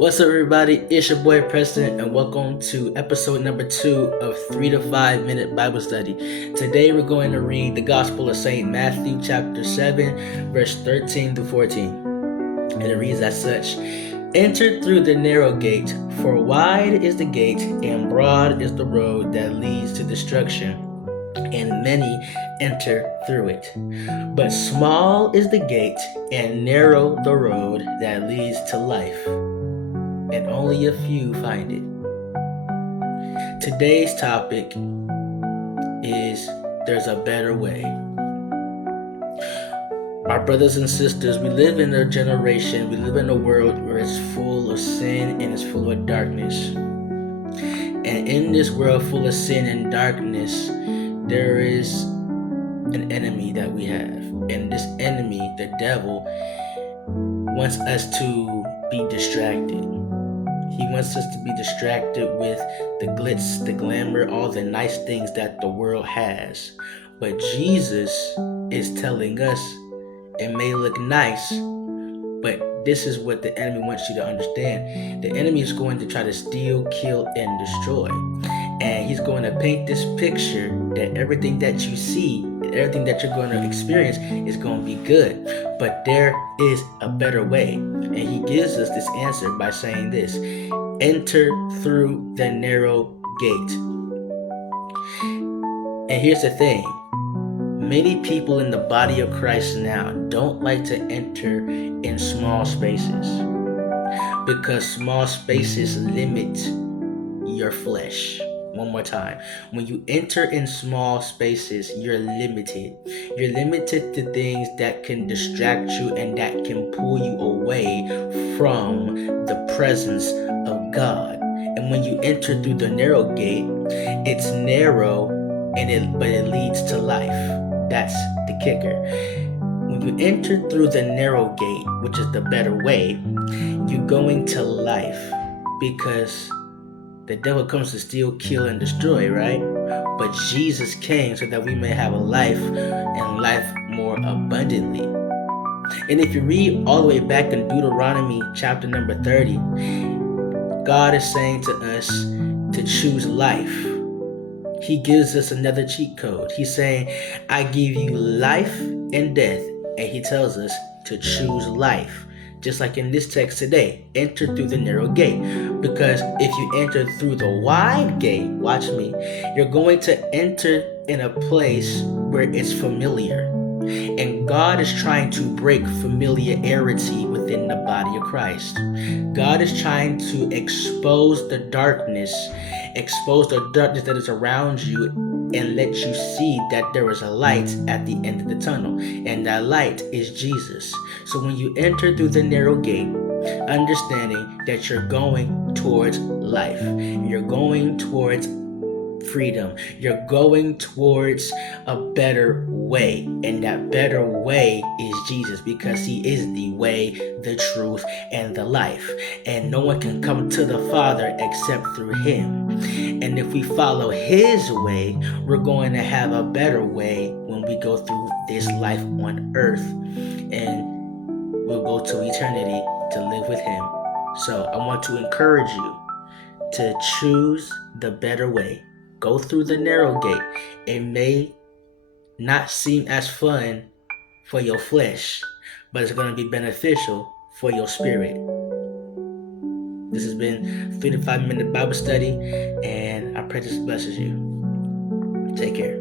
What's up, everybody? It's your boy Preston, and welcome to episode number 2 of 3 to 5 Minute Bible Study. Today, we're going to read the Gospel of St. Matthew, chapter 7, verse 13 to 14. And it reads as such: Enter through the narrow gate, for wide is the gate, and broad is the road that leads to destruction, and many enter through it. But small is the gate, and narrow the road that leads to life, and only a few find it. Today's topic is There's a Better Way. My brothers and sisters, we live in a generation, we live in a world where it's full of sin and it's full of darkness. And in this world full of sin and darkness, there is an enemy that we have. And this enemy, the devil, wants us to be distracted. He wants us to be distracted with the glitz, the glamour, all the nice things that the world has. But Jesus is telling us it may look nice, but this is what the enemy wants you to understand. The enemy is going to try to steal, kill, and destroy. And he's going to paint this picture that everything that you see, everything that you're going to experience is going to be good. But there is a better way. And he gives us this answer by saying this: enter through the narrow gate. And here's the thing. Many people in the body of Christ now don't like to enter in small spaces, because small spaces limit your flesh. One more time. When you enter in small spaces, you're limited. You're limited to things that can distract you and that can pull you away from the presence of God. And when you enter through the narrow gate, it's narrow but it leads to life. That's the kicker. When you enter through the narrow gate, which is the better way, you're going to life, because the devil comes to steal, kill, and destroy, right? But Jesus came so that we may have a life, and life more abundantly. And if you read all the way back in Deuteronomy chapter number 30, God is saying to us to choose life. He gives us another cheat code. He's saying, I give you life and death. And he tells us to choose life. Just like in this text today, enter through the narrow gate. Because if you enter through the wide gate, watch me, you're going to enter in a place where it's familiar. And God is trying to break familiarity within the body of Christ. God is trying to expose the darkness that is around you, and let you see that there is a light at the end of the tunnel. And that light is Jesus. So when you enter through the narrow gate, understanding that you're going towards life, you're going towards freedom, you're going towards a better way. And that better way is Jesus, because he is the way, the truth, and the life. And no one can come to the Father except through him. And if we follow his way, we're going to have a better way when we go through this life on earth, and we'll go to eternity to live with him. So I want to encourage you to choose the better way. Go through the narrow gate. It may not seem as fun for your flesh, but it's going to be beneficial for your spirit. This has been 3 to 5 Minute Bible Study, and I pray this blesses you. Take care.